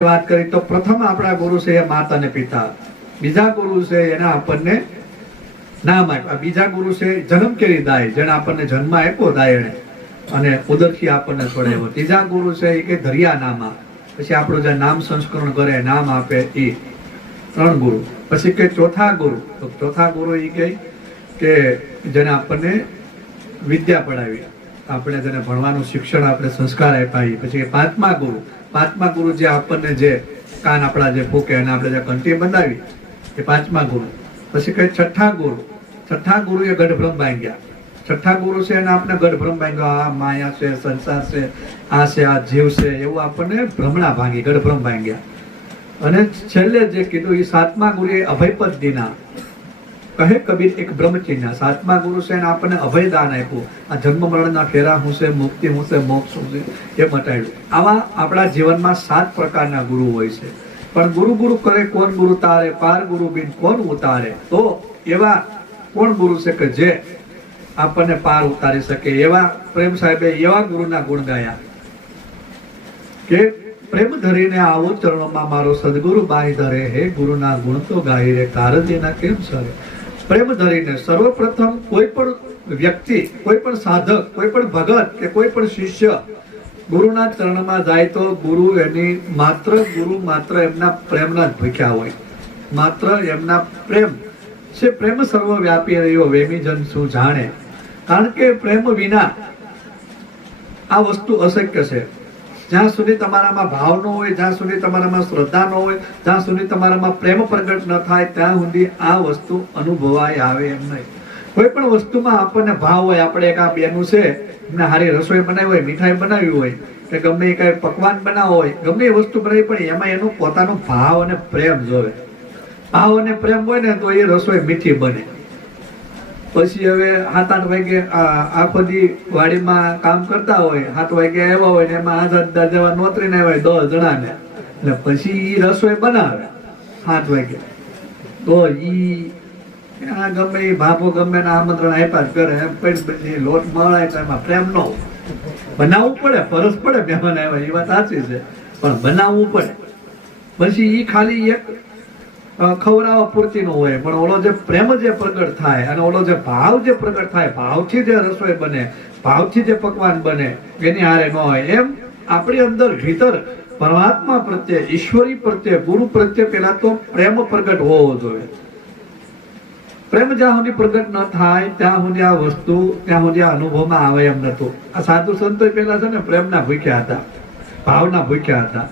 વાત કરી તો પ્રથમ આપણા ગુરુ છે એ માતા અને પિતા, બીજા ગુરુ છે એના આપણને નામ આપ્યા, બીજા ગુરુ છે જન્મ કેરી દાય, જેને આપણને જન્મ આપ્યો દાય એને અને ઉદરથી આપણને છોડાવ્યો. ત્રીજા ગુરુ છે એ કે ધરિયા નામા, પછી આપણું જે નામ સંસ્કરણ કરે નામ આપે એ ત્રણ ગુરુ. પછી કે ચોથા ગુરુ, તો ચોથા ગુરુ એ કે જેને આપણને વિદ્યા પડાવી, આપણે જેને ભણવાનું શિક્ષણ આપણે સંસ્કાર આપ્યા. પછી પાંચમા ગુરુ, પાંચમા ગુરુ જે આપણને જે કાન આપણા જે ફૂકે અને આપણે જે કંઠી બંધાવી એ પાંચમા ગુરુ. પછી કઈ છઠ્ઠા ગુરુ, છઠ્ઠા ગુરુ એ ગઢભ્રમ ભાંગ્યા. છઠ્ઠા ગુરુ છે એને આપણે ગઢભ્રમ ભાંગ્યો, આ માયા છે, સંસાર છે, આ છે, આ જીવ છે, એવું આપણને ભ્રમણા ભાંગી, ગઢભ્રમ ભાંગ્યા. અને છેલ્લે જે કીધું એ સાતમા ગુરુ એ અભયપદ દીના, કહે કબીર એક બ્રહ્મચિહ્ન. સાતમા ગુરુ છે એને આપણને અભયદાન આપ્યું. આ જન્મ મરણના ફેરા હું છે, મુક્તિ હું છે, મોક્ષ હું છે એ મટાડ્યું. આવા આપણા જીવનમાં 7 પ્રકારના ગુરુ હોય છે. પણ ગુરુ ગુરુ કરે કોણ ગુરુ તારે, પાર ગુરુ બિન કોણ ઉતારે. તો એવા કોણ ગુરુ છે કે જે આપણને પાર ઉતારી શકે? એવા પ્રેમ સાહેબે એવા ગુરુના ગુણ ગાયા કે પ્રેમ ધરીને આવો ચરણોમાં મારો સદગુરુ બાઈ ધરે, હે ગુરુના ગુણ તો ગાઈ રે કારજેના કેમ સરે. પ્રેમ ધરીને સર્વપ્રથમ કોઈ પણ વ્યક્તિ, કોઈ પણ સાધક, કોઈ પણ ભગત કે કોઈ પણ શિષ્ય ગુરુના ચરણમાં જાય તો ગુરુ એની માત્ર એમના પ્રેમના જ ભૂખ્યા હોય. માત્ર એમના પ્રેમ છે. પ્રેમ સર્વવ્યાપી રહ્યો વેમી જન શું જાણે. કારણ કે પ્રેમ વિના આ વસ્તુ અશક્ય છે. જ્યાં સુધી તમારામાં ભાવ ન હોય, જ્યાં સુધી તમારામાં શ્રદ્ધા ન હોય, જ્યાં સુધી તમારામાં પ્રેમ પ્રગટ ન થાય, ત્યાં સુધી આ વસ્તુ અનુભવાય આવે એમ નહીં. કોઈ પણ વસ્તુમાં આપણને ભાવ હોય, આપણે એક આ બેનું છે એમને સારી રસોઈ બનાવી હોય, મીઠાઈ બનાવી હોય કે ગમે એ કઈ પકવાન બનાવ હોય, ગમે એ વસ્તુ બનાવી, પણ એમાં એનો પોતાનો ભાવ અને પ્રેમ જોવે. ભાવ અને પ્રેમ હોય ને તો એ રસોઈ મીઠી બને. પછી હવે 7-8 વાગે આખો દી વાડીમાં કામ કરતા હોય, 7 વાગે આવ્યા હોય ને એમાં 8 જેવા નોતરીને આવ્યા 10 જણાને, એટલે પછી ઈ રસોઈ બનાવે 7 વાગે. તો ઈ ગમે એ ભાભો ગમે આમંત્રણ આપ્યા જ કરે, એમ પછી લોટ મળાય તો એમાં પ્રેમ ન હોય. બનાવવું પડે, ફરજ પડે, મહેમાન આવ્યા એ વાત સાચી છે, પણ બનાવવું પડે. પછી ઈ ખાલી એક ખવડાવવા પૂરતી નો હોય, પણ ઓલો જે પ્રેમ જે પ્રગટ થાય અને ઓલો જે ભાવ જે પ્રગટ થાય, ભાવથી જે રસોઈ બને, ભાવથી જે પકવાન બને, એની હારે ન હોય. એમ આપણી અંદર ભીતર પરમાત્મા પ્રત્યે, ઈશ્વરી પ્રત્યે, ગુરુ પ્રત્યે પેલા તો પ્રેમ પ્રગટ હોવો જોઈએ. પ્રેમ જ્યાં સુધી પ્રગટ ન થાય ત્યાં સુધી આ વસ્તુ, ત્યાં સુધી આ અનુભવમાં આવે એમ નતું. આ સાધુ સંતો પેલા છે ને પ્રેમના ભૂખ્યા હતા, ભાવના ભૂખ્યા હતા.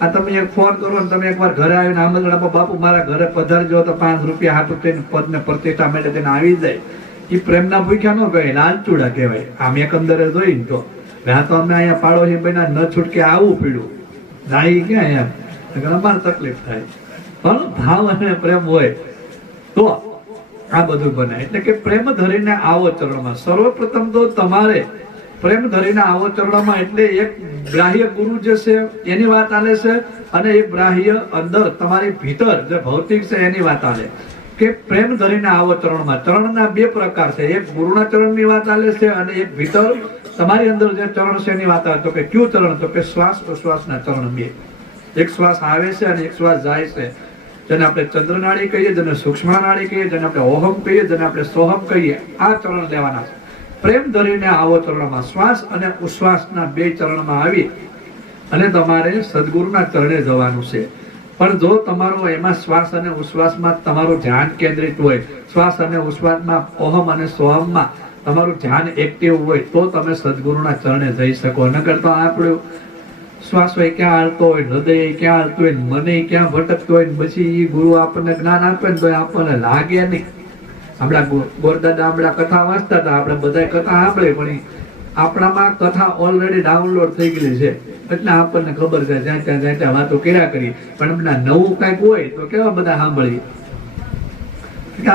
આ તમે એક ફોન કરો ને તમે એકવાર ઘરે આવીને આમંત્રણ આપો, બાપુ મારા ઘરે પધારજો, તો 5 રૂપિયા હાટું થઈને પદને પ્રતિષ્ઠા માટે તેને આવી જાય. એ પ્રેમના ભૂખ્યા ન કહેવાય, લાલચુડા કહેવાય. આમ એકંદરે જોઈને તો આ તો અમે અહીંયા પાડોશી બન્યા, ન છૂટકે આવું પીડ્યું જાય ક્યાં એમ અમારે તકલીફ થાય. પણ ભાવ અને પ્રેમ હોય તો આ બધું બને. એટલે કે પ્રેમ ધરીને આવો ચરણમાં. સર્વપ્રથમ તો તમારે પ્રેમ ધરીને આવો ચરણમાં, એટલે એક ગ્રાહ્ય ગુરુ જે છે એની વાત આલે છે, અને એક ગ્રાહ્ય અંદર તમારી ભીતર જે ભૌતિક છે એની વાત આલે કે પ્રેમ ધરીને આવો ચરણમાં. ચરણના 2 પ્રકાર છે, એક ગુરુના ચરણની વાત આલે છે અને એક ભીતર તમારી અંદર જે ચરણ છે એની વાત આવે. તો કે ક્યુ ચરણ? તો કે શ્વાસ ઉશ્વાસના ચરણ 2. એક શ્વાસ આવે છે અને એક શ્વાસ જાય છે, જેને આપણે ચંદ્ર નાડી કહીએ, જેને સૂક્ષ્મ નાડી કહીએ, જેને આપણે ઓહમ કહીએ, જેને આપણે સોહમ કહીએ. આ ચરણ લેવાના છે. પ્રેમ ધરીને આવો ચરણમાં, શ્વાસ અને ઉશ્વાસના 2 ચરણમાં આવી અને તમારે સદગુરુના ચરણે જવાનું છે. પણ જો તમારો એમાં શ્વાસ અને ઉશ્વાસમાં તમારું ધ્યાન કેન્દ્રિત હોય, શ્વાસ અને ઉશ્વાસમાં, ઓહમ અને સોહમમાં તમારું ધ્યાન એક્ટિવ હોય, તો તમે સદગુરુના ચરણે જઈ શકો. નકર તો આપણું શ્વાસ હોય ક્યાં હાલતો હોય, હૃદય ક્યાં હાલતું હોય, મને ક્યાં ભટકતો હોય, પછી એ ગુરુ આપણને જ્ઞાન આપે ને તો આપણને લાગે નહીં. આપણા ગોરદાદા આપણા કથા વાંચતા હતા, આપણે બધા કથા સાંભળે, પણ આપણામાં કથા ઓલરેડી ડાઉનલોડ થઈ ગયેલી છે, એટલે આપણને ખબર છે જ્યાં ત્યાં વાતો કર્યા કરી. પણ એમના નવું કઈક હોય તો કેવા બધા સાંભળી,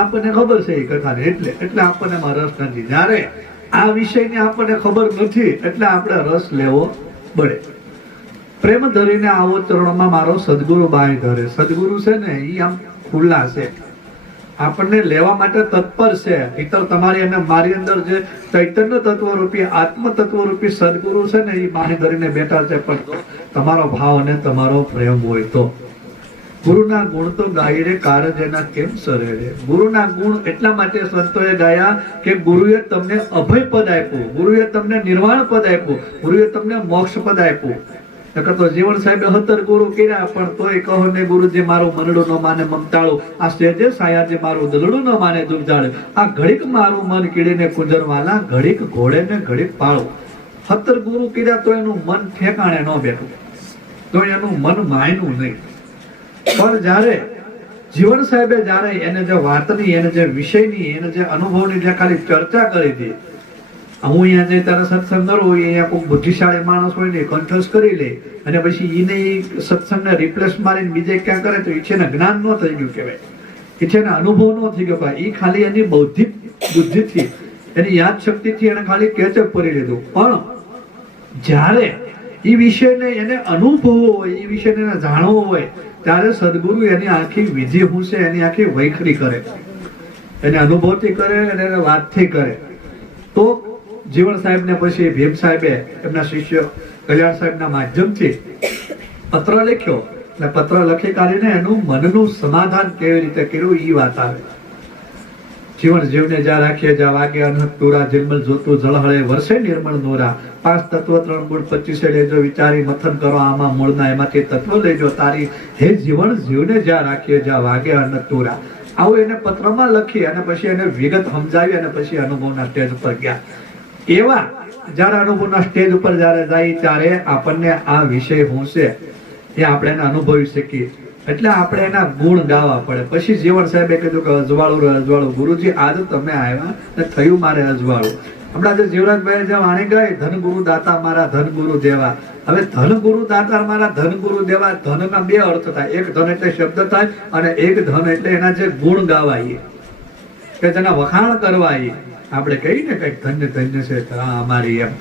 આપણને ખબર છે એ કથાને, એટલે આપણને એમાં રસ નથી. જયારે આ વિષયની આપણને ખબર નથી એટલે આપણે રસ લેવો પડે. પ્રેમ ધરીને આવો ચરણમાં મારો સદગુરુ બાઈ ધરે. સદગુરુ છે ને એ આમ ખુલ્લા છે, આપણને લેવા માટે તત્પર છે. ભીતર તમારી અને મારી અંદર જે ચૈતન્ય તત્વ રૂપી આત્મ તત્વ રૂપી સદગુરુ છે ને એ બાહે ધરીને બેઠા છે. પણ તમારો ભાવ અને તમારો પ્રેમ હોય તો ગુરુના ગુણ તો ગાય રે કારજ એના કેમ સરે રે. ગુરુના ગુણ એટલા માટે સંતોએ ગાયા કે ગુરુએ તમને અભય પદ આપ્યું, ગુરુએ તમને નિર્વાણ પદ આપ્યું, ગુરુએ તમને મોક્ષ પદ આપ્યું. નકર તો જીવન સાહેબે 17 ગુરુ કર્યા પણ તોય કહો ને ગુરુજી મારું મનડું ન માને મમતાળું, આ સ્ટેજે સાયાજી મારું દલડું ન માને દુર્જાળે, આ ઘડીક મારું મન કીડીને કુંજરવાલા, ઘડીક ઘોડે ને ઘડીક પાળું. 17 ગુરુ કર્યા તો એનું મન ઠેકાણે ન બેઠું, તો એનું મન માયનું નહીં. પણ જ્યારે જીવન સાહેબે જ્યારે એને જે વાતની, એને જે વિષયની, એને જે અનુભવની જે ખાલી ચર્ચા કરી હતી, હું અહીંયા જઈ તારા સત્સંગ કરું, અહીંયા કોઈ બુદ્ધિશાળી માણસ હોય ને કંઠસ્થ કરી લે અને પછી એને સત્સંગને રિપ્લેસ મારીને બીજે ક્યાં કરે તો એ છે ને જ્ઞાન ન થઈ ગયું કહેવાય, એ છે ને અનુભવ ન થઈ ગયો. એ ખાલી એની બૌદ્ધિક બુદ્ધિથી, એની યાદ શક્તિથી એને ખાલી કેચઅપ કરી લીધું. પણ જ્યારે એ વિષયને એને અનુભવવો હોય, એ વિષયને એને જાણવો હોય, ત્યારે સદગુરુ એની આખી વિધિ હું છે એની આખી વૈખરી કરે, એને અનુભવથી કરે અને એને વાતથી કરે. તો જીવન સાહેબ ને પછી ભીમ સાહેબે એમના શિષ્ય કલ્યાણ સાહેબ ના માધ્યમથી પત્ર લખ્યો અને પત્ર લખી કાઢીને એનું મનનું સમાધાન કેવી રીતે કર્યું એ વાત આવે. જીવન જીવને જ્યાં રાખીએ જ્યાં વાગે અનહદ તુરા, જીલમલ જોતું જળહળે વર્ષે નિર્મળ નોરા, 5 તત્વ 3 ગુણ 25 લેજો વિચારી, મથન કરો આમાં મૂળના એમાંથી તત્વ લેજો તારી, હે જીવન જીવને જ્યાં રાખીએ જ્યાં વાગે અનહદ તુરા. આવું એને પત્રમાં લખી અને પછી એને વિગત સમજાવી અને પછી અનુભવના સ્ટેજ ઉપર ગયા. એવા જયારે અનુભવના સ્ટેજ ઉપર જયારે જાય ત્યારે આપણને આ વિષય શું છે એ આપણે એને અનુભવી શકીએ. એટલે આપણે એના ગુણ ગાવા પડે. પછી જીવન સાહેબે કીધું કે અજવાળું અજવાળું ગુરુજી આજ તમે આવ્યા ને થયું મારે અજવાળું. હમણાં જે જીવરાજભાઈ જે વાણી ગાય ધન ગુરુ દાતા મારા ધન ગુરુ દેવા. હવે ધન ગુરુ દાતા મારા ધન ગુરુ દેવા, ધનના 2 અર્થ થાય. એક ધન એટલે શબ્દ થાય અને એક ધન એટલે એના જે ગુણ ગાવાય કે જેના વખાણ કરવાય. આપણે કહીએ ને કઈક ધન્ય ધન્ય છે અમારી એમ,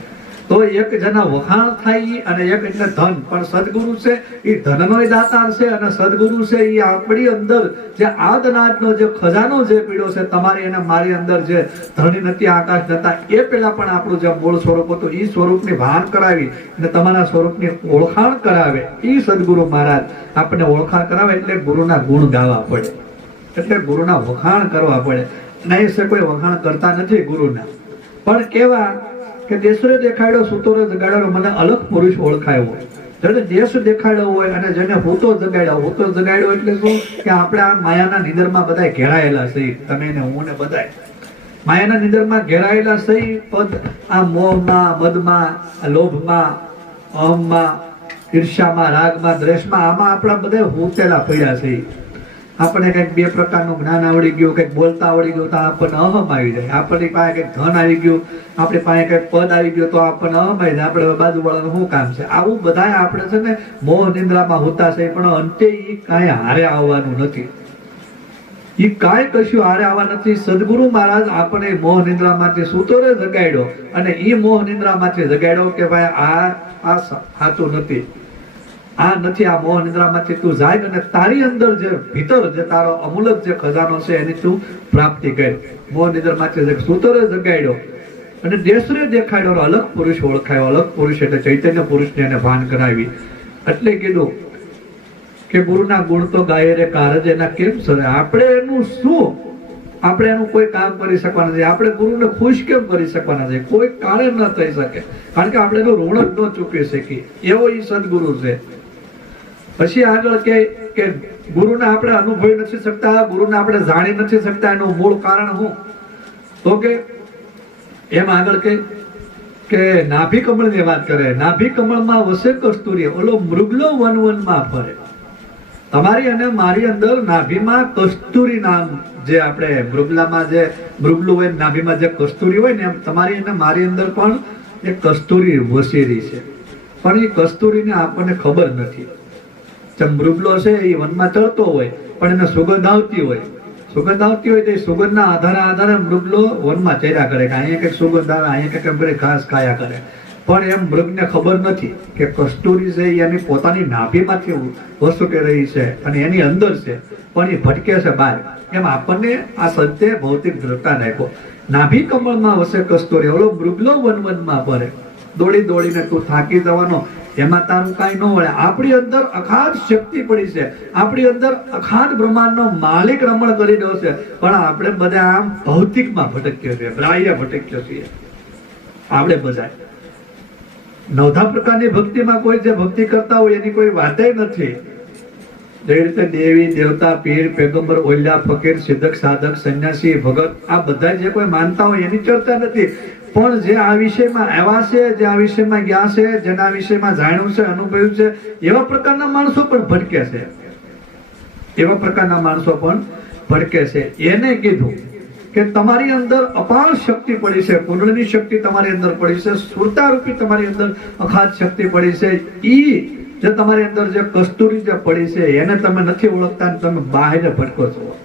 તો એક જેના વખાણ થાય અને એક એટલે ધન. પણ સદગુરુ છે એ ધનનોય દાતાર છે અને સદગુરુ છે એ આપણી અંદર જે આદનાદનો જે ખજાનો જે પીડ્યો છે તમારી અને મારી અંદર જે ધણી નથી આકાશ નતા એ પેલા પણ આપણું જે મૂળ સ્વરૂપ હતું એ સ્વરૂપની ભાન કરાવી અને તમારા સ્વરૂપની ઓળખાણ કરાવે. એ સદગુરુ મહારાજ આપણને ઓળખાણ કરાવે એટલે ગુરુના ગુણ ગાવા પડે, એટલે ગુરુના વખાણ કરવા પડે. નહીં છે કોઈ વખાણ કરતા નથી ગુરુના, પણ કેવા કે દેશરે દેખાડ્યો સુતોરે જગાડ્યો, મને અલગ પુરુષ ઓળખાયો. જેને દેશ દેખાડ્યો હોય અને જેને હુતો જગાડ્યો, હુતો જગાડ્યો એટલે શું કે આપણે આ માયાના નિંદરમાં બધા ઘેરાયેલા છે, તમે ને હું ને બધા માયાના નિંદરમાં ઘેરાયેલા છે. પદ આ મોહમાં, મદમાં, લોભમાં, અહમમાં, ઈર્ષ્યામાં, રાગમાં, દ્વેષમાં, આમાં આપણા બધા હુતેલા પડ્યા છે. આપણને કઈક 2 પ્રકારનું જ્ઞાન આવડી ગયું, કઈક બોલતા આવડી ગયું તો આપણને અહમ આવી જાય. આપણી પાસે કઈક ધન આવી ગયું, આપણી પાસે કઈક પદ આવી ગયું તો આપણને અહમ આવી જાય. આપણે બાજુવાળાનું શું કામ છે? આવું બધા આપણે છે ને મોહ નિંદ્રામાં હોતા છે, પણ અંતે એ કાંઈ હારે આવવાનું નથી. એ કાંઈ કશું હારે આવવા નથી. સદગુરુ મહારાજ આપણે મોહ નિંદ્રામાંથી સુતોરે જગાડ્યો અને એ મોહ નિંદ્રામાંથી જગાડ્યો કે ભાઈ આ સાચું નથી, આ નથી, આ મોહ નિદ્રામાંથી તું જાય અને તારી અંદર જે ભીતર જે તારો અમૂલક જે ખજાનો છે એની તું પ્રાપ્તિ કરી. મોહ નિદ્રામાંથી સુતોરે જગાડ્યો અને દેશરે દેખાડ્યો, અલગ પુરુષ ઓળખાયો. અલગ પુરુષ એટલે ચૈતન્ય પુરુષને એને ભાન કરાવી. એટલે કીધું કે ગુરુના ગુણ તો ગાય રે કારજ એના કેમ સરે. આપણે એનું શું, આપણે એનું કોઈ કામ કરી શકવાના નથી. આપણે ગુરુને ખુશ કેમ કરી શકવાના છે? કોઈ કાળે ન થઈ શકે, કારણ કે આપણે એનું ઋણ જ ન ચૂકવી શકીએ. એવો એ સદગુરુ છે. પછી આગળ કે ગુરુને આપણે અનુભવી નથી શકતા, ગુરુને આપણે જાણી નથી શકતા. એનું મૂળ કારણ શું? તો કે એમ આગળ કે નાભી કમળની વાત કરે. નાભી કમળમાં વસે કસ્તુરી, ઓલો મૃગલો વનમાં ફરે. તમારી અને મારી અંદર નાભીમાં કસ્તુરી નામ, જે આપણે મૃગલામાં જે મૃગલું હોય નાભીમાં જે કસ્તુરી હોય ને, એમ તમારી અને મારી અંદર પણ એક કસ્તુરી વસેલી છે. પણ એ કસ્તુરીને આપણને ખબર નથી. મૃગલો છે એ વનમાં ચડતો હોય પણ એને સુગંધ આવતી હોય, સુગંધ આવતી હોય તો એ સુગંધના આધારે મૃગલો વનમાં ચર્યા કરે કે અહીંયા કઈક સુગંધ આવે, અહીંયા કઈક ઘાસ ખાયા કરે. પણ એમ મૃગને ખબર નથી કે કસ્તુરી છે એ એની પોતાની નાભીમાંથી વસુટી રહી છે અને એની અંદર છે, પણ એ ભટકે છે બહાર. એમ આપણને આ સંતે ભૌતિક દ્રષ્ટા નાખ્યો. નાભી કમળમાં વસે કસ્તુરી, ઓલો મૃગલો વનમાં ફરે, દોડી દોડીને તું થાકી જવાનો, એમાં તારું કાંઈ ન વળે. આપણી અંદર અખાધ શક્તિ પડી છે, આપણી અંદર અખાધ બ્રહ્માંડનો માલિક રમણ કરી રહ્યો છે, પણ આપણે બધા આમ ભૌતિકમાં ભટક્યો છે, બાહ્ય ભટક્યો છીએ આપણે બધા. નવધા પ્રકારની ભક્તિમાં કોઈ જે ભક્તિ કરતા હોય એની કોઈ વાત નથી. જે રીતે દેવી દેવતા પીર પેગંબર ઓલિયા ફકીર સિદ્ધક સાધક સંન્યાસી ભગત આ બધા જે કોઈ માનતા હોય એની ચર્ચા નથી, પણ જે આ વિષયમાં આવ્યા છે, જે આ વિષયમાં ગયા છે, જેના વિષયમાં જાણ્યું છે, અનુભવ્યું છે, એવા પ્રકારના માણસો પણ ભટકે છે, એવા પ્રકારના માણસો પણ ભટકે છે. એને કીધું કે તમારી અંદર અપાર શક્તિ પડી છે, કુંડળની શક્તિ તમારી અંદર પડી છે, સુરતા રૂપી તમારી અંદર અખાધ શક્તિ પડી છે. ઈ જે તમારી અંદર જે કસ્તુરી જે પડી છે એને તમે નથી ઓળખતા, તમે બહાર ભટકો છો.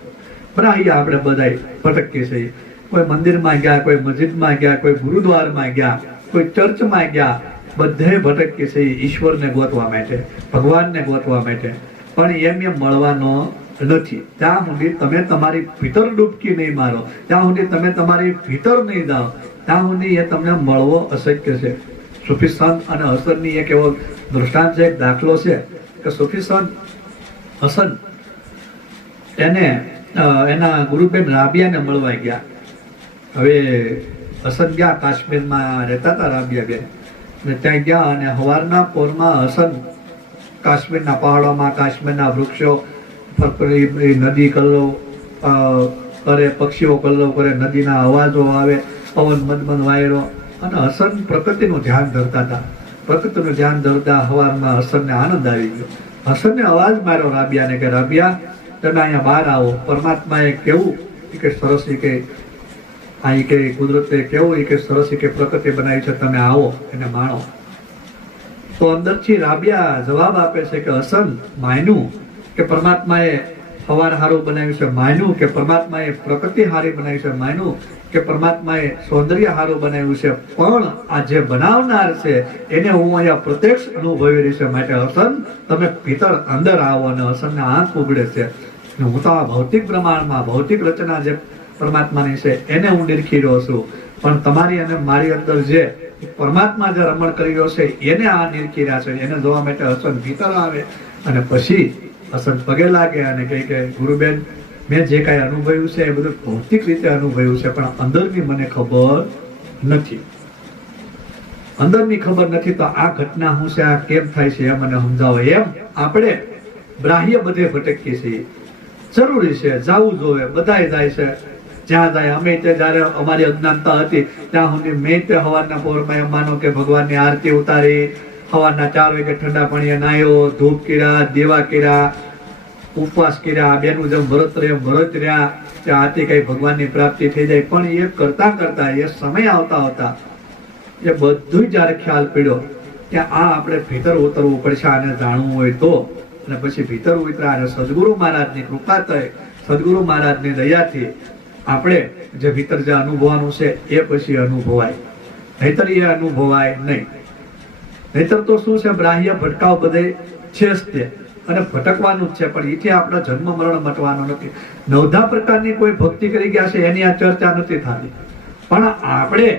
પણ અહીંયા આપણે બધા ભટકીએ છીએ. કોઈ મંદિરમાં ગયા, કોઈ મસ્જિદમાં ગયા, કોઈ ગુરુદ્વારમાં ગયા, કોઈ ચર્ચમાં ગયા, બધે ભટકીએ છીએ ઈશ્વરને ગોતવા માટે, ભગવાનને ગોતવા માટે. પણ એમ મળવાનો નથી. ત્યાં સુધી તમે તમારી ભીતર ડૂબકી નહીં મારો, ત્યાં સુધી તમે તમારી ભીતર નહીં જાઓ, ત્યાં સુધી એ તમને મળવો અશક્ય છે. સુફી સંત અને હસનની એક એવો દૃષ્ટાંત છે, એક દાખલો છે કે સુફી સંત હસન એને એના ગુરુબેન રાબિયાને મળવા ગયા. હવે હસન ગયા, કાશ્મીરમાં રહેતા હતા રાબિયાબેન, ને ત્યાં ગયા અને સવારના પોરમાં હસન કાશ્મીરના પહાડોમાં, કાશ્મીરના વૃક્ષો, નદી કલરવ કરે, પક્ષીઓ કલરવ કરે, નદીના અવાજો આવે, પવન મદમદ વાયરો, અને હસન પ્રકૃતિનું ધ્યાન ધરતા હતા. પ્રકૃતિનું ધ્યાન ધરતા સવારમાં હસનને આનંદ આવી ગયો. હસનને અવાજ માર્યો રાબિયાને કે રાબિયા તમે અહીંયા બહાર આવો, પરમાત્માએ કેવું કે સરસ કે અહીં કે કુદરતે કેવું કે સરસ કે પ્રકૃતિ બનાવી છે, તમે આવો એને માણો. તો અંદરથી રાબિયા જવાબ આપે છે કે હસન માન્યું કે પરમાત્માએ સવાર હારું બનાવ્યું છે, માન્યું કે પરમાત્માએ પ્રકૃતિ હારી બનાવી છે, માન્યું કે પરમાત્માએ સૌંદર્ય હારું બનાવ્યું છે, પણ આ જે બનાવનાર છે એને હું અહીંયા પ્રત્યક્ષ અનુભવી રહી છે. માટે હસન તમે ભીતર અંદર આવો. અને હસનને આંખ ઉગડે છે, હું તો આ ભૌતિક પ્રમાણમાં ભૌતિક રચના જે પરમાત્માની છે એને હું નિરખી રહ્યો છું, પણ તમારી અને મારી અંદર જે પરમાત્મા જે રમણ કરી રહ્યો છે એને આ નિરખી રહ્યા છે. એને જોવા માટે હસન ભીતર આવે અને પછી હસન પગે લાગે અને કહે કે ગુરુબેન મેં જે કાંઈ અનુભવ્યું છે એ બધું ભૌતિક રીતે અનુભવ્યું છે, પણ અંદરની મને ખબર નથી, અંદરની ખબર નથી. તો આ ઘટના શું છે, આ કેમ થાય છે એ મને સમજાવો. એમ આપણે બાહ્ય બધે ભટકીએ છીએ, જરૂરી છે જવું જોઈએ, બધાય જાય છે જ્યાં જાય. અમે તે જયારે અમારી અજ્ઞાનતા હતી ત્યાં સુધી મેં તે સવારના પોરમાં એમ માનો કે ભગવાનની આરતી ઉતારી, સવારના 4 વાગે ઠંડા પાણીએ નાહ્યો, ધૂપ કર્યા, દેવા કર્યા, ઉપવાસ કર્યા, બેનું જેમ વ્રત રહ્યા વ્રત રહ્યા, ત્યાં આથી કઈ ભગવાનની પ્રાપ્તિ થઈ જાય. પણ એ કરતા કરતા એ સમય આવતા આવતા એ બધું જયારે ખ્યાલ પડ્યો કે આ આપણે ભીતર ઉતરવું પડશે, આને જાણવું હોય તો. અને પછી ભીતર ઉતર્યા અને સદગુરુ મહારાજની કૃપા થઈ, સદગુરુ મહારાજની દયાથી આપણે જે ભીતર જે અનુભવવાનું છે એ પછી અનુભવાય, નહીતર એ અનુભવાય નહીં. નહીતર તો શું છે, બાહ્ય ભટકાવ બધે છે જ તે, અને ભટકવાનું જ છે, પણ એથી આપણા જન્મ મરણ મટવાનો નથી. નવધા પ્રકારની કોઈ ભક્તિ કરી ગયા છે એની આ ચર્ચા નથી થતી, પણ આપણે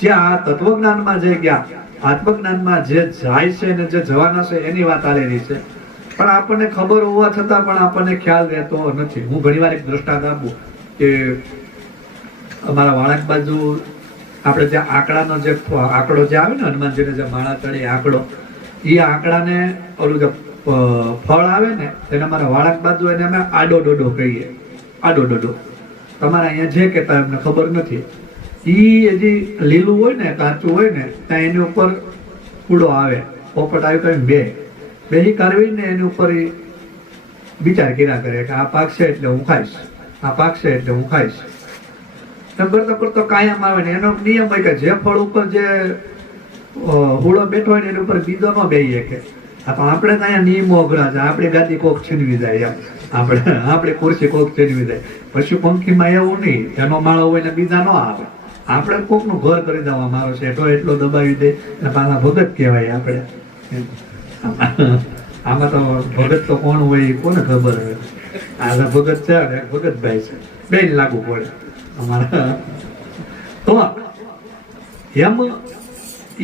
જે આ તત્વજ્ઞાનમાં જે ગયા, આત્મજ્ઞાનમાં જે જાય છે ને જે જવાના છે એની વાત આલેલી છે. પણ આપણને ખબર હોવા છતાં પણ આપણને ખ્યાલ રહેતો નથી. હું ઘણી વાર એક દ્રષ્ટાંત આપું કે અમારા વાળક બાજુ આપણે જે આંકડાનો જે આંકડો જે આવે ને હનુમાનજીને જે માળા ચડે આંકડો, એ આંકડાને ઓલું જે ફળ આવે ને એને અમારા વાળક બાજુ એને અમે આડો ડોડો કહીએ. આડો ડોડો તમારા અહીંયા જે કહેતા એમને ખબર નથી. ઈ હજી લીલું હોય ને કાચું હોય ને ત્યાં એની ઉપર કૂડો આવે, પોપટ આવી કરીને બે કાઢવીને એની ઉપર વિચાર કર્યા કરે કે આ પાકશે એટલે હું ખાઈશ, આ પાકશે એટલે હું ખાઈશ. એમ કરતો કરતો કાયમ આવે ને એનો નિયમ હોય કે જે ફળ ઉપર જે હુળો બેઠો હોય ને એની ઉપર બીજો ન બેહીએ કે આપણે તો અહીંયા નિયમો અઘરા છે. આપણી ગાદી કોક છીનવી જાય, એમ આપણી ખુરશી કોક છીનવી જાય. પશુ પંખીમાં એવું નહીં, એનો માળો હોય ને બીજા ન આવે. આપણે કોકનું ઘર કરી દેવા મારો શેઠો એટલો દબાવી દે અને પાછા ભગત કહેવાય આપણે. આમાં તો ભગત તો કોણ હોય એ કોને ખબર હોય. આ ભગત છે અને ભગતભાઈ છે, બે લાગુ પડે અમારા. તો એમ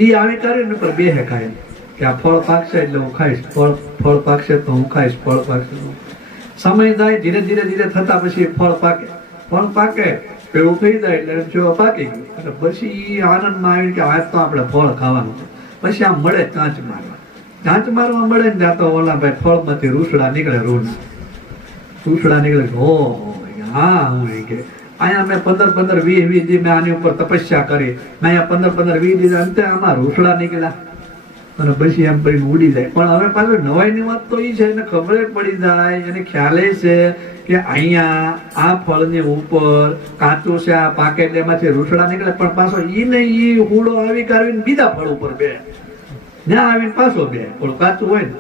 ઈ આવી કરે ને પણ બે ખાય કે આ ફળ પાકશે એટલે હું ખાઈશ, ફળ પાકશે તો હું ખાઈશ, ફળ પાકશે તો સમય જાય ધીરે ધીરે ધીરે થતા પછી ફળ પાકે પેલું થઈ જાય એટલે જો પાકી ગયું એટલે પછી આનંદમાં આવી કે આજ તો આપણે ફળ ખાવાનું છે. પછી આમ મળે ચાંચ મારવા મળે ને ત્યાં તો ઓલા ભાઈ ફળમાંથી રૂસડા નીકળે, રૂસડા નીકળે. ઓહો હા હું કે અહીંયા મેં 15-20 દી મેં આની ઉપર તપસ્યા કરી, મેં અહીંયા 15-20 દી અંતે આમાં રૂસડા નીકળ્યા અને પછી એમ કરીને ઉડી જાય. પણ હવે પાછું નવાઈની વાત તો એ છે એને ખબર પડી જાય, એને ખ્યાલે છે કે અહીંયા આ ફળની ઉપર કાચું છે, આ પાકે એટલે એમાંથી રૂસડા નીકળે. પણ પાછો ઈ ને ઈ હુડો આવી કાઢીને બીજા ફળ ઉપર બે ત્યાં આવીને પાછો બે ઓલું કાચું હોય ને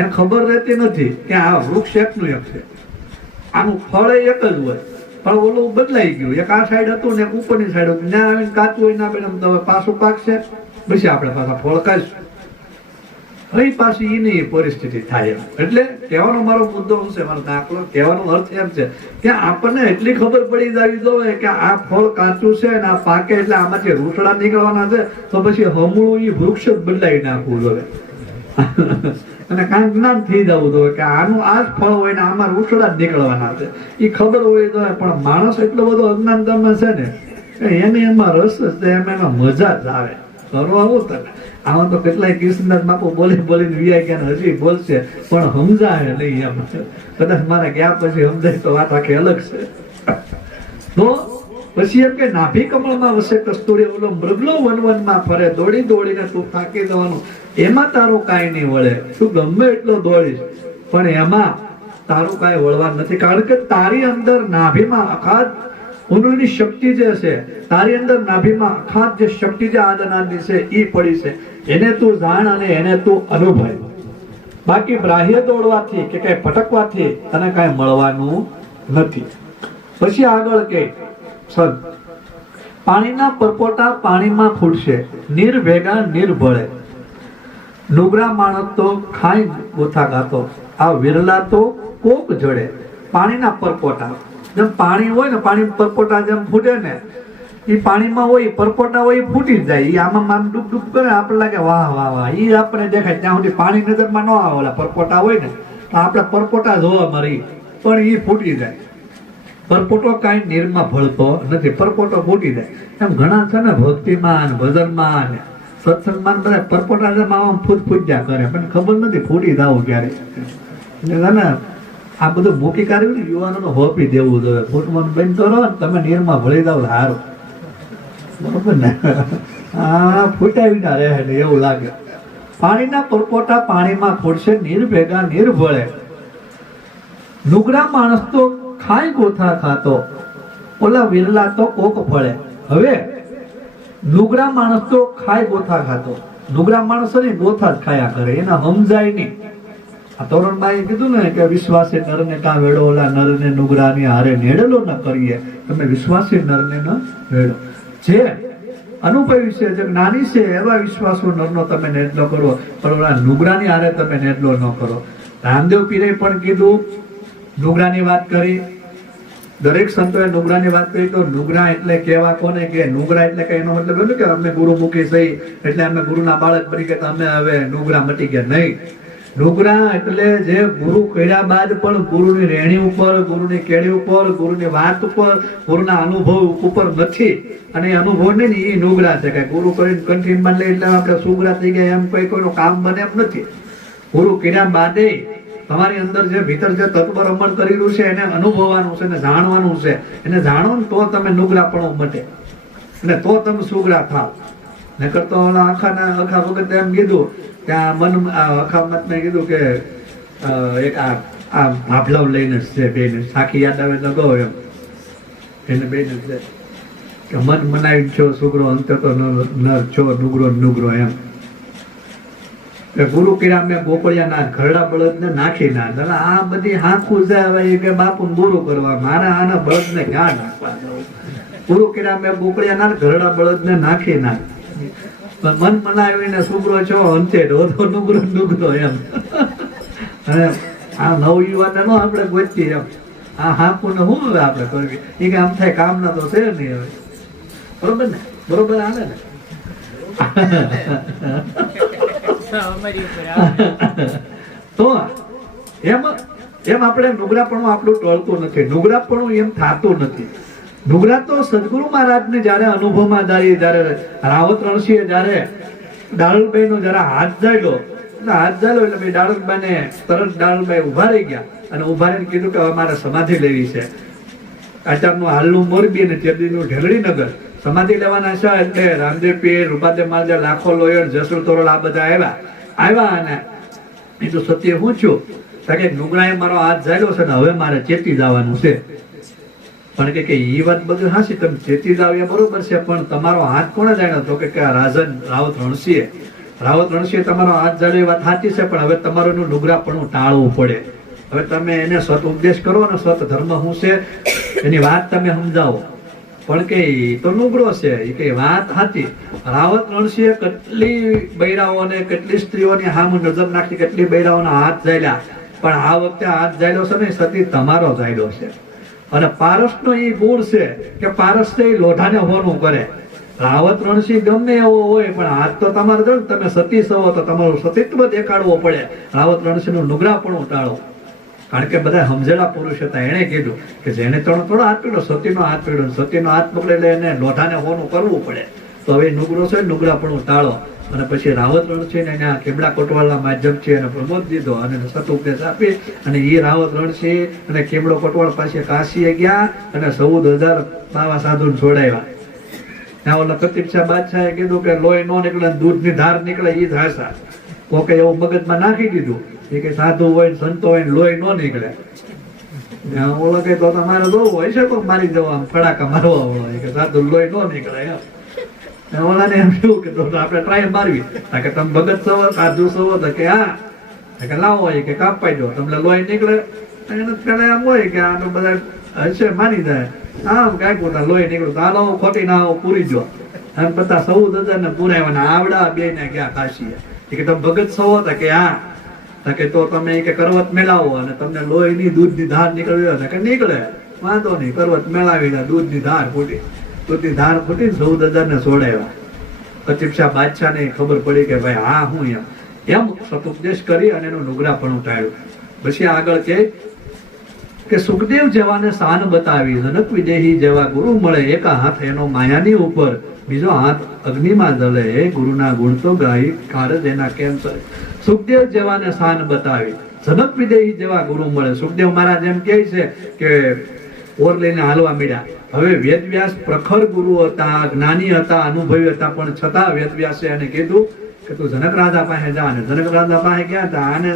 એને ખબર રહેતી નથી કે આ વૃક્ષ એકનું એક છે, આનું ફળ એક જ હોય પણ ઓલું બદલાઈ ગયું. એક આ સાઈડ હતું ને એક ઉપરની સાઈડ હતું, ત્યાં આવીને કાચું હોય ના બેન તો પાછું પાકશે, પછી આપણે પાછા ફળ ખાઈશું. હવે પાછી એની પરિસ્થિતિ થાય. એટલે કહેવાનો મારો મુદ્દો શું છે, મારો દાખલો કહેવાનો અર્થ એમ છે કે આપણને એટલી ખબર પડી જવી જોઈએ કે આ ફળ કાચું છે ને આ પાકે એટલે આમાંથી રૂસડા નીકળવાના છે, તો પછી હમણું એ વૃક્ષ જ બદલાવી નાખવું જોઈએ અને કાંઈક જ્ઞાન થઈ જવું જોઈએ કે આનું આ જ ફળ હોય ને આમાં રૂસડા જ નીકળવાના છે, એ ખબર હોય તો. પણ માણસ એટલો બધો અજ્ઞાનતામાં છે ને કે એને એમાં રસ છે, એમાં મજા જ આવે કરવા આવું તને. આમાં તો કેટલાય કૃષ્ણદાસ બાપુ બોલીને વિયા ગયા હજી બોલશે પણ સમજાય નહીં એમ. કદાચ મારા ગયા પછી સમજાય તો વાત આખી અલગ છે. તો પછી એમ કે નાભી કમળમાં વસે કસ્તુરી, ઓલો મૃગલો વનવનમાં ફરે, દોડીને તું થાકી જવાનું, એમાં તારું કાંઈ નહીં વળે, તું ગમે એટલો દોડીશ પણ એમાં તારું કાંઈ વળવા નથી. કારણ કે તારી અંદર નાભીમાં અખાત ઊંડની શક્તિ જે છે, તારી અંદર નાભીમાં અખાત જે શક્તિ જે આદનાની છે એ પડી છે, એને તું જાણ અને એને તું અનુભવ. બાકી બાહ્ય દોડવાથી કે કઈ ભટકવાથી તને કઈ મળવાનું નથી. પછી આગળ કે પાણીના પરપોટા પાણીમાં ફૂટશે, નીર ભેગા નીર ભળે, નુગરા માણસ તો ખાઈ ગોથા ગાતો, આ વિરલા તો કોક જડે. પાણીના પરપોટા જેમ પાણી હોય ને, પાણી પરપોટા જેમ ફૂટે ને, એ પાણીમાં હોય પરપોટા હોય એ ફૂટી જ જાય. એ આમ ડૂબ કરે આપણે લાગે વાહ વાહ વાહ, એ આપણે દેખાય ત્યાં સુધી પાણી નજરમાં ન આવે. ઓલા પરપોટા હોય ને તો આપણે પરપોટા જોવા મળી પણ એ ફૂટી જાય. પરપોટો કાંઈ નીરમાં ભળતો નથી, પરપોટો ફૂટી જાય. એમ ઘણા છે ને ભક્તિમાં ભજનમાં ને સત્સંગમાં બધા પરપોટા જેમ આમ ફૂટ્યા કરે પણ ખબર નથી ફૂટી જાવ ક્યારે. એટલે ને આ બધું મૂકી કાઢ્યું ને યુવાનોને હોપી દેવું જોઈએ, ફૂટવાનું બંધ કરો ને તમે નીરમાં ભળી જાવ સારું, બરોબર ને. હા ફૂટાવી ના રહે ને એવું લાગે. પાણીના પરપોટા પાણીમાં ફૂટશે, નીર ભેગા નીર ભળે, નુગરા માણસ તો ખાય ગોથા ખાતો, ઓલા વિરલા તો કોક ફળે. હવે નુગરા માણસ તો ખાય ગોથા ખાતો, નુગરા માણસ ને ગોથા જ ખાયા કરે, એના સમજાય નહીં. આ તોરણબાઈએ કીધું ને કે વિશ્વાસી નરને કાં વેડો, ઓલા નરને નુગરાની હારે નેડેલો ન કરીએ. તમે વિશ્વાસી નરને ન વેડો, જે અનુભવી છે, જે જ્ઞાની છે એવા વિશ્વાસુ નરનો તમે નેડલો કરો, પણ ઓલા નુગરાની હારે તમે નેડલો ન કરો. રામદેવ પીરે પણ કીધું, નુગરાની વાત કરી, દરેક સંતોએ નુગરાની વાત કરી. તો નુગરા એટલે કેવા કોને કે નુગરા એટલે કે એનો મતલબ એવું કે અમે ગુરુમુખી થઈ એટલે અમે ગુરુના બાળક બની ગયા, અમે હવે નુગરા મટી ગયા, નહીં. નુગરા એટલે જે ગુરુ કર્યા બાદ પણ ગુરુની રેણી ઉપર, ગુરુની કેળી ઉપર, ગુરુની વાત ઉપર, ગુરુના અનુભવ ઉપર નથી, અને એ અનુભવ નહીં ને એ નુગરા છે. કે ગુરુ કરીને કંઠીમાં લઈ એટલે આપણે સુગરા થઈ ગયા એમ કોઈનું કામ બને એમ નથી. ગુરુ કર્યા બાદે તમારી અંદર જે ભીતર જે તત્વ રમણ કરેલું છે એને અનુભવવાનું છે, એને જાણવાનું છે. એને જાણો ને તો તમે નુગરાપણું મટે અને તો તમે સુગરા થાવ. નકર તો આખા વખત એમ કીધું ત્યાં મન અખામત મેં કીધું કે એક આ ભાભલાવ લઈને છે બેને, સાખી યાદ આવે તો કહો એમ, એને બેને છે કે મન મનાવી છો સુગરો અંતે તો નર છો નુગરો એમ. ગુરુ કર્યા મેં ગોપળિયા ના ઘરડા બળદ ને નાખી ના. આ બધી હાંખું જાય કે બાપુ ગુરુ કરવા, મારા આના બળદ ને ક્યાં નાખવા જવું? પૂરું કર્યા મેં બોકડિયા ના ઘરડા બળદ ને નાખી નાખ, પણ મન મનાવીને સુગરો છો અંતે રોધો નુગરો નુગરો એમ. અને આ નવ યુવાને નો આપણે ગોચી એમ, આ હાપુ ને શું હવે આપણે કરવી, એ કે આમ થાય કામ ના તો છે નહીં હવે. બરોબર ને? બરોબર હાલે ને? તો એમ એમ આપણે નુગરાપણું આપણું ટળતું નથી, નુગરાપણું એમ થતું નથી. નુગરા તો સદગુરુ મહારાજને જયારે અનુભવમાં જયારે રાવત રણસિંહે જયારે ડાળલભાઈ નો જરા હાથ જાયલો એટલે ભાઈ ડાળલભાઈ ને તરત ડાળલભાઈ ઉભા રહી ગયા અને ઉભા રહીને કીધું કે અમારે સમાધિ લેવી છે. આચારનું હાલનું મોરબી અને ચેરડીનું ઢેલડીનગર સમાધિ લેવાના છે. એટલે રામદેવ પીર, રૂપાદેવ મહારાજ, લાખો લોયર, જસુ તોરલ આ બધા આવ્યા અને એ તો સત્ય હું છું કે નુગરાએ મારો હાથ જાયલો છે ને હવે મારે ચેતી જવાનું છે. પણ કે એ વાત બધું હાસી, તમે ચેતી જાવ એ બરોબર છે, પણ તમારો હાથ કોણે જાણ્યો? તો કે રાજન રાવત રણસિંહે તમારો હાથ જાણ્યો એ વાત સાચી છે, પણ હવે તમારું નુગરાપણું ટાળવું પડે. હવે તમે એને સત ઉપદેશ કરો ને સત ધર્મ શું છે એની વાત તમે સમજાવો. પણ કે તો નુગરો છે એ કે વાત સાચી. રાવત રણસિંહે કેટલી બૈરાઓને કેટલી સ્ત્રીઓની સામે નજર નાખી, કેટલી બૈરાઓના હાથ જાયલા, પણ આ વખતે હાથ જાયલો છે ને સતી તમારો જાયલો છે. અને પારસનો એ ગુણ છે કે પારસ છે એ લોઢાને હોનું કરે. રાવત રણસિંહ ગમે એવો હોય પણ હાથ તો તમારે જો તમે સતી સવો તો તમારું સતીત્વ દેખાડવો પડે. રાવત રણસિંહનું નુગરાપણું ટાળો. કારણ કે બધા સમજેલા પુરુષ હતા, એને કીધું કે જેને થોડો હાથ પીડો, સતીનો હાથ પીડો, સતીનો હાથ પકડે એને લોઢાને હોનું કરવું પડે. તો હવે નુગરો છે નુગરાપણું ટાળો. અને પછી રાવત રણસિંહ એને કેબડા કોટવાલના માધ્યમથી એને પ્રમોદ દીધો અને સત ઉપદેશ આપી અને એ રાવત રણસિંહ અને કેબડો કોટવાલ પાસે કાશીએ ગયા અને 14,000 બાવા સાધુ છોડાવ્યા. ત્યાં ઓલા કતીબશા બાદશાહે કીધું કે લોહી નો નીકળે, દૂધની ધાર નીકળે એ ધાસા. કોકે એવું મગજમાં નાખી દીધું એ કે સાધુ હોય સંતો હોય લોહી નો નીકળે. ઓલો કે તો તમારે જોવું હોય છે તો મારી જવા ફડાકા મારવા વાળો કે સાધુ લોહી નો નીકળે એમ. ઓલાને એમ શું કે આપણે ટ્રાય મારવી કે તમે ભગત સવો સાધુ સવો તો કે હા કે લાવો હોય કે કાપાઈ દો તમને લોહી નીકળે. એને પેલા એમ હોય કે આનું બધા હશે માની જાય આમ કઈ પોતા લોહી નીકળ્યું તો હાલો ખોટી ના પૂરી જો એમ બધા 14,000 ને પૂરાવ્યા. આવડા બે ને ગયા કાશીએ કે તમે ભગત સવો તો કે હા કે તો તમે કે કરવત મેળાવો અને તમને લોહી ની દૂધની ધાર નીકળવી કે નીકળે વાંધો નહીં. કરવત મેળાવીને દૂધની ધાર ફૂટી, દૂધની ધાર ફૂટી 14,000 ને છોડાવ્યા. કતીબશા બાદશાહ ને ખબર પડી કે ભાઈ હા હું એમ સતુપદેશ કરી અને એનું નુગરાપણું ટાળ્યું. પછી આગળ કે સુખદેવ જેવાને શાન બતાવી, જનક વિદેહી જેવા ગુરુ મળે, એક હાથ એનો માયાની ઉપર, બીજો હાથ અગ્નિમાં જલે, હે ગુરુના ગુણ તો ગાઈ કારજ એના કેમ સરે. સુખદેવ જેવાને શાન બતાવી, જનક વિદેહી જેવા ગુરુ મળે. સુખદેવ મહારાજ એમ કહે છે કે ઓર લઈને હાલવા મળ્યા. હવે વેદવ્યાસ પ્રખર ગુરુ હતા, જ્ઞાની હતા, અનુભવી હતા, પણ છતાં વેદવ્યાસે એને કીધું કે તું જનક રાજા પાસે જા. અને જનક રાજા પાસે ગયા હતા. આને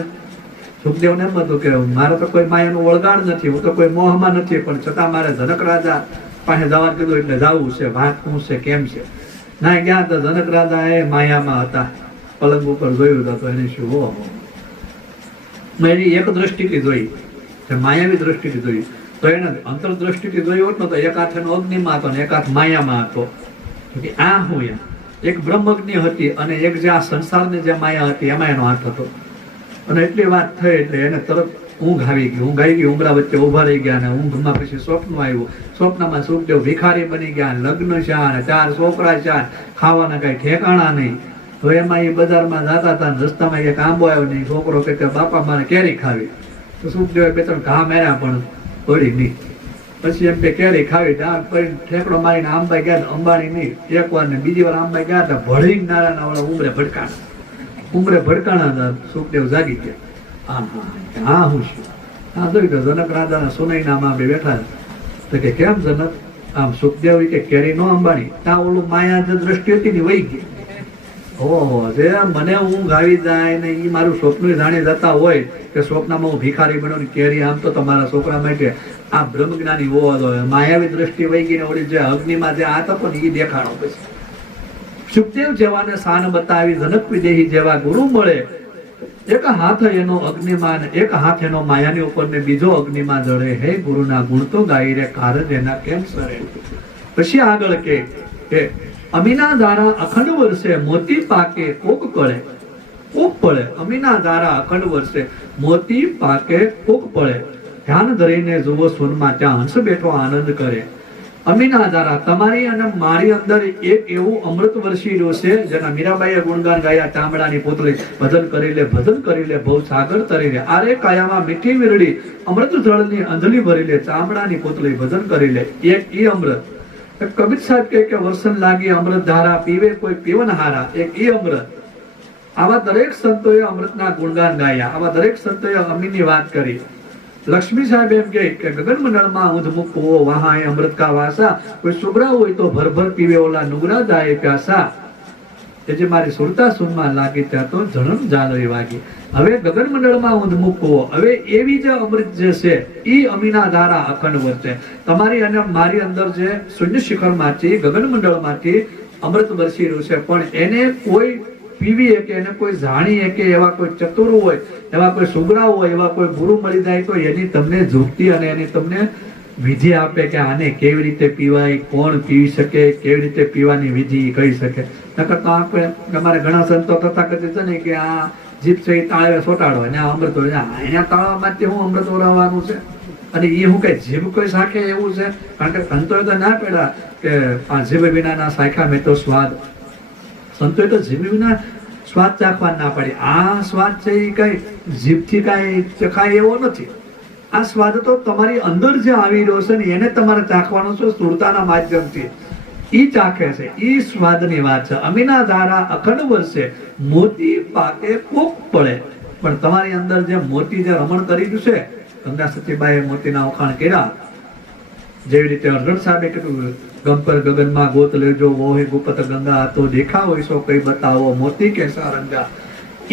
સુખદેવને એમ હતું કે મારે તો કોઈ માયાનું વળગાણ નથી, હું તો કોઈ મોહમાં નથી, પણ છતાં મારે જનક રાજા પાસે જવાનું કીધું એટલે જવું છે. વાત શું છે કેમ છે ના ગયા તો જનક રાજા એ માયામાં હતા, પલંગ ઉપર જોયું તો એને શું હો એની એક દ્રષ્ટિથી જોઈ, માયાવી દ્રષ્ટિથી જોઈ. તો એને અંતરદ્રષ્ટિથી જોયું હોત ને તો એક હાથ એનો અગ્નિમાં હતો ને એક હાથ માયામાં હતો. આ હું એમ એક બ્રહ્મગ્નિ હતી અને એક જે આ સંસારની જે માયા હતી એમાં એનો હાથ હતો. અને એટલી વાત થઈ એટલે એને તરત ઊંઘ આવી ગઈ. ઊંઘ આવી ગઈ, ઉમરા વચ્ચે ઉભા રહી ગયા. અને ઊંઘમાં પછી સ્વપ્ન આવ્યું. સ્વપ્નમાં સુખદેવ ભિખારી બની ગયા, લગ્ન છે અને 4 છોકરા છે, ખાવાના કઈ ઠેકાણા નહીં. તો એમાં એ બજારમાં જતા હતા, રસ્તામાં એક આંબો આવ્યો નહીં. છોકરો કે બાપા મારે કેરી ખાવી. તો સુખદેવે 2-3 ઘા માર્યા પણ પડી નહીં. પછી એમ કે કેરી ખાવી ઠેકડો મારીને આંબા ગયા, અંબાણી નહીં. એક વાર ને બીજી વાર આંબા ગયા હતા, ભળી નારાયણ વાળા ઉમરે ભડકાણા હતા. સુખદેવ જાગી ગયા. હા હું છું હા જોયું કે જનક રાજાના સુનૈનામાં બે બેઠા તો કે કેમ જનક આમ સુખદેવ કે કેરી નો અંબાણી ત્યાં ઓલું માયા જે દ્રષ્ટિ હતી ને વહી ગઈ. ઓહો જે મને ઊંઘ આવી જાય ને એ મારું સ્વપ્ન જાણી જતા હોય કે સ્વપ્નમાં હું ભિખારી બન્યો ને કેરી આમ તો તમારા છોકરા માટે આ બ્રહ્મજ્ઞાની હોવો જોઈએ. માયાવી દ્રષ્ટિ વહી ગઈ ને ઓલી જે અગ્નિમાં જે આ તકો ને એ દેખાડો. પછી સુખદેવ જેવાને શાન બતાવી, જનક વિદેહી જેવા ગુરુ મળે, એક હાથ એનો અગ્નિમાં, એક હાથ એનો માયાની ઉપર ને બીજો અગ્નિમાં જળે, હે ગુરુના ગુણ તો ગાઈ રે કારજ એના કેમ સરે. પછી આગળ કે અમીના ધારા અખંડ વર્ષે મોતી પાકે કોક કળે, કોક પડે. અમીના ધારા અખંડ વર્ષે મોતી પાકે કોક પડે. ધ્યાન ધરીને જુઓ સોનમાં ત્યાં હંસ બેઠો આનંદ કરે. અમીના ધારા તમારી અને મારી અંદર એક એવું અમૃત વરસી રહ્યું છે જેના મીરાબાઈએ ગુણગાન ગાયા. ચામડાની પોતળી ભજન કરી લે, ભજન કરી લે, ભવ સાગર તરી લે. આરે કાયામાં મીઠી વીરડી અમૃત જળની અંજલિ ભરી લે. ચામડાની પોતળી ભજન કરી લે. એક ઈ અમૃત. કબીર સાહેબ કે વસન લાગી અમૃત ધારા, પીવે કોઈ પીવનહારા. એક ઈ અમૃત. આવા દરેક સંતોએ અમૃતના ગુણગાન ગાયા. આવા દરેક સંતોએ અમીની વાત કરી. લક્ષ્મી સાહેબ એમ કે ગગન મંડળમાં ઊંધ મૂકવો વહાય અમૃત કા વાસા. કોઈ સુગરા હોય તો ભરભર પીવે ઓલા નુગરા જાય પ્યાસા. એ જે મારી સુરતા સુનમાં લાગી ત્યાં તો જન્મ જાલવી વાગી. હવે ગગન મંડળમાં ઊંધ મૂકવો, હવે એવી જે અમૃત જે છે ઈ અમીના ધારા અખંડ વર્ષે તમારી અને મારી અંદર જે શૂન્ય શિખરમાંથી ગગન મંડળમાંથી અમૃત વરસી રહ્યું છે. પણ એને કોઈ પીવી કે એને કોઈ જાણીએ કે એવા કોઈ ચતુર હોય, એવા કોઈ સુગરા હોય, એવા કોઈ ગુરુ મળી જાય તો એની તમને જુક્તિ અને એની તમને વિધિ આપે કે આને કેવી રીતે પીવાય, કોણ પીવી શકે, કેવી રીતે પીવાની વિધિ કહી શકે. નકર તો આપણે અમારે ઘણા સંતો તથાકથિત છે ને કે આ જીભ છે એ તાળવે સોટાડો અને આ અમૃત હોય, એના તાળામાંથી હું અમૃત ઓરાવવાનું છે અને એ હું કઈ જીભ કોઈ શાખે એવું છે. કારણ કે સંતોએ તો ના પેડા કે આ જીભ વિનાના શાખા મેં તો સ્વાદ. સંતોએ તો જીભ વિના સ્વાદ ચાખવા ના પાડી. આ સ્વાદ છે એ કઈ જીભથી કઈ ચખાય એવો નથી. આ સ્વાદ તો તમારી અંદર જે આવી રહ્યો છે ને એને તમારે ચાખવાનો છે સુરતાના માધ્યમથી. ઈ ચાખે છે, ઈ સ્વાદની વાત છે. અમીના ધારા અખંડ વર્ષે મોતી પાકે કોક પડે. પણ તમારી અંદર જે મોતી જે રમણ કરી દીધું છે, ગંગા સતીબાઈએ મોતીના વખાણ કર્યા. જેવી રીતે અર્જુન સાહેબે કીધું ગંપર ગગનમાં ગોત લેજો વોહે ગુપત ગંગા તો દેખા હોય સો કઈ બતાવો મોતી કે સારંગા.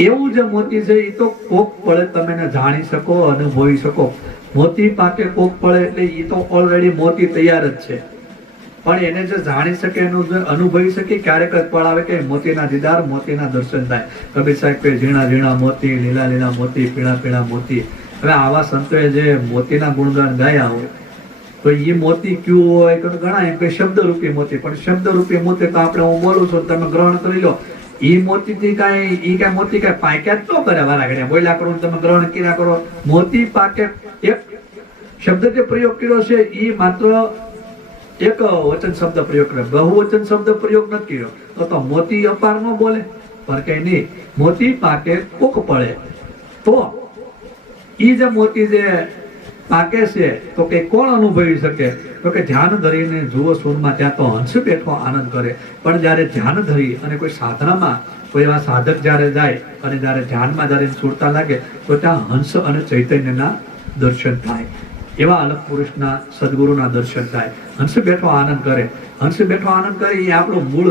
એવું જે મોતી છે એ તો કોક પડે તમે એને જાણી શકો, અનુભવી શકો. મોતી પાકે કોક પડે એટલે એ તો ઓલરેડી મોતી તૈયાર જ છે. પણ એને જે જાણી શકે, એનું જે અનુભવી શકે, ક્યારેક જ પળ આવે કે મોતીના દીદાર, મોતીના દર્શન થાય. કબીર સાહેબ કે ઝીણા ઝીણા મોતી, લીલા લીલા મોતી, પીળા પીળા મોતી. હવે આવા સંતોએ જે મોતીના ગુણગાન ગાયા હોય તો એ મોતી કયું હોય તો ઘણા એમ કે શબ્દરૂપી મોતી. પણ શબ્દરૂપી મોતી તો આપણે હું બોલું છું તમે ગ્રહણ કરી લો. એ મોતી થી કઈ મોતી કઈ પાક્યા જ ન કરે. વારા ઘડિયા બોલ્યા કરો તમે ગ્રહણ કર્યા કરો. મોતી પાકે એક શબ્દ જે પ્રયોગ કર્યો છે એ માત્ર એક વચન શબ્દ પ્રયોગ કર્યો, બહુવચન શબ્દ પ્રયોગ નથી કર્યો. તો મોતી અપાર ન બોલે પર કઈ નહીં. મોતી પાકે કોક પડે તો ઈ જે મોતી જે પાકે છે તો કે કોણ અનુભવી શકે? તો કે ધ્યાન ધરીને જુઓ સૂરમાં ત્યાં તો હંસ બેઠો આનંદ કરે. પણ જ્યારે ધ્યાન ધરી અને કોઈ સાધનામાં કોઈ એવા સાધક જ્યારે જાય અને જ્યારે ધ્યાનમાં જ્યારે સુરતા લાગે તો ત્યાં હંસ અને ચૈતન્યના દર્શન થાય. એવા અલગ પુરુષના સદગુરુના દર્શન થાય. હંસ બેઠો આનંદ કરે. હંસ બેઠો આનંદ કરે એ આપણું મૂળ